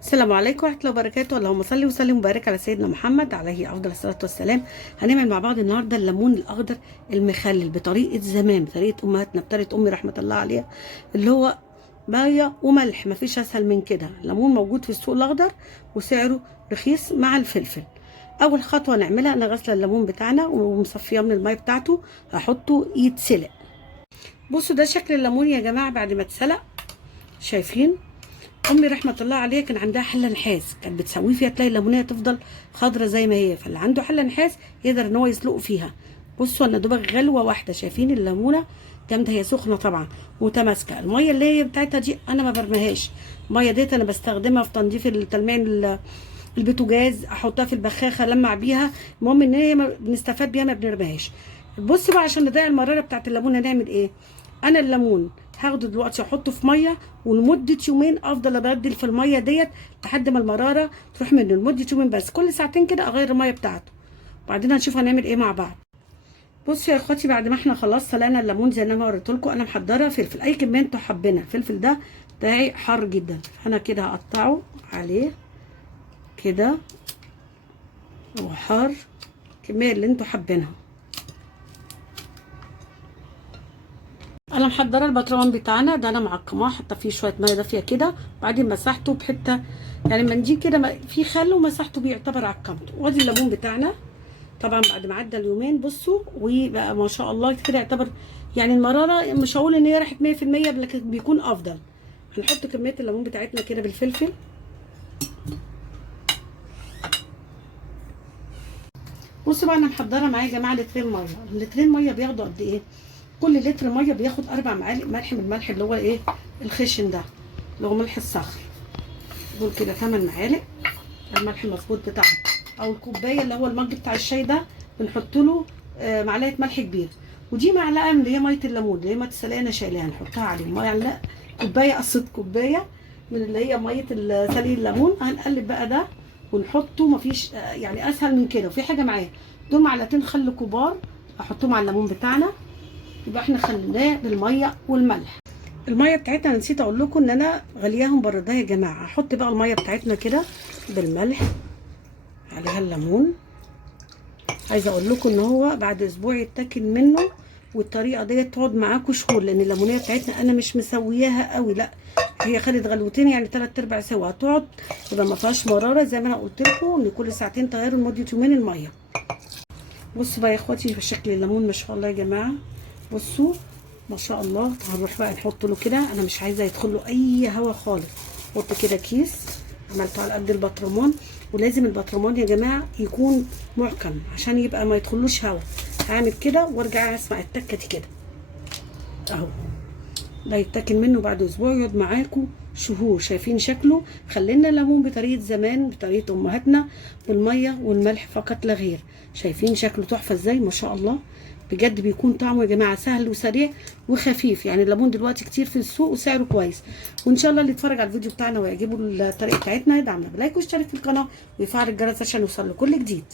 السلام عليكم ورحمة الله وبركاته. اللهم صل وسلم وبارك على سيدنا محمد عليه أفضل الصلاة والسلام. هنعمل مع بعض النهاردة الليمون الأخضر المخلل بطريقة زمان، بطريقة أمهاتنا، بطريقة أمي رحمة الله عليها، اللي هو مية وملح. مفيش أسهل من كده. الليمون موجود في السوق الأخضر وسعره رخيص مع الفلفل. أول خطوة نعملها، أنا غاسلة الليمون بتاعنا ومصفياه من المية بتاعته، هحطه يتسلق. بصوا ده شكل الليمون يا جماعة بعد ما اتسلق. شايفين؟ امي رحمه الله عليها كان عندها حله نحاس، كانت بتسويه فيها تلاقي الليمونيه تفضل خضره زي ما هي، فاللي عنده حله نحاس يقدر ان هو يسلقه فيها. بصوا انا دوبك غلوه واحده، شايفين الليمونه جامده، هي سخنه طبعا متماسكه. الميه اللي هي بتاعتها دي انا ما برميهاش، الميه ديت انا بستخدمها في تنظيف التلميع البوتاجاز، احطها في البخاخه المع بيها. المهم ان هي بنستفاد بيها، ما بنرميهاش. بص بقى عشان نضيع المراره بتاعت الليمون هنعمل ايه. انا الليمون هاخده دلوقتي احطه في ميه، ولمده يومين افضل ابدل في الميه ديت لحد ما المراره تروح منه، لمده يومين بس. كل ساعتين كده اغير الميه بتاعته، وبعدين هنشوف هنعمل ايه مع بعض. بصوا يا اخواتي، بعد ما احنا خلاص سلقنا الليمون زي ما وريت لكم، انا محضره فلفل اي كميه انتوا حابينها. الفلفل ده بتاعي حار جدا، فانا كده هقطعه عليه كده، وحار الكميه اللي انتوا حابينها. انا محضره البطرمان بتاعنا ده، انا معقماه، حاطه فيه شويه ميه دافيه كده، وبعدين مسحته بحته يعني منديل كده فيه خل، ومسحته بيه يعتبر عقمته. وادي الليمون بتاعنا طبعا بعد ما عدى اليومين. بصوا وبقى ما شاء الله كده يعتبر، يعني المراره مش هقول ان هي راحت 100%، لكن بيكون افضل. هنحط كميه الليمون بتاعتنا كده بالفلفل. بصوا بقى انا محضره معايا يا جماعه لترين ميه. اللترين ميه بياخدوا قد ايه؟ كل لتر ميه بياخد 4 معالق ملح، من الملح اللي هو ايه، الخشن ده، اللي هو ملح الصخر. دول كده 8 معالق الملح المظبوط بتاعه. او الكوبايه اللي هو المج بتاع الشاي ده بنحط له معلقه ملح كبير. ودي معلقه من اللي هي ميه الليمون اللي هي ميه السلقه، انا شايلاها نحطها عليه. معلقه كوبايه، قصد كوبايه من اللي هي ميه سلق الليمون. هنقلب بقى ده ونحطه، مفيش يعني اسهل من كده. وفي حاجه معايا، دول معلقتين خل كبار احطهم على الليمون بتاعنا. يبقى احنا خليناه بالميه والملح. الميه بتاعتنا نسيت اقول لكم ان انا غلياهم بردها يا جماعه. هحط بقى الميه بتاعتنا كده بالملح، عليها الليمون. عايزه اقول لكم ان هو بعد اسبوع يتاكل منه، والطريقه ديت تقعد معاكم شهور، لان الليمونيه بتاعتنا انا مش مسوياها قوي، لا هي خدت غلوتين يعني 3/4 سوا. هتقعد يبقى ما فيهاش مراره، زي ما انا قلت لكم ان كل ساعتين تغيروا لمده يومين الميه. بصوا بقى يا اخواتي في شكل الليمون ما شاء الله يا جماعه. بصوا ما شاء الله. هنروح بقى نحط له كده، انا مش عايزه يدخل له اي هواء خالص. حط كده كيس عملته على قد البطرمان، ولازم البطرمان يا جماعه يكون محكم عشان يبقى ما يدخلوش هواء. هعمل كده وارجع اسمع التكه دي كده اهو. ده يتاكل منه بعد اسبوع، يقعد معاكم شهور. شايفين شكله؟ خلينا الليمون بطريقه زمان، بطريقه امهاتنا، بالميه والملح فقط لا غير. شايفين شكله تحفه ازاي؟ ما شاء الله بجد. بيكون طعمه يا جماعه سهل وسريع وخفيف. يعني الليمون دلوقتي كتير في السوق وسعره كويس. وان شاء الله اللي يتفرج على الفيديو بتاعنا ويعجبه الطريقه بتاعتنا يدعمنا بلايك ويشترك في القناه ويفعل الجرس عشان يوصل له كل جديد.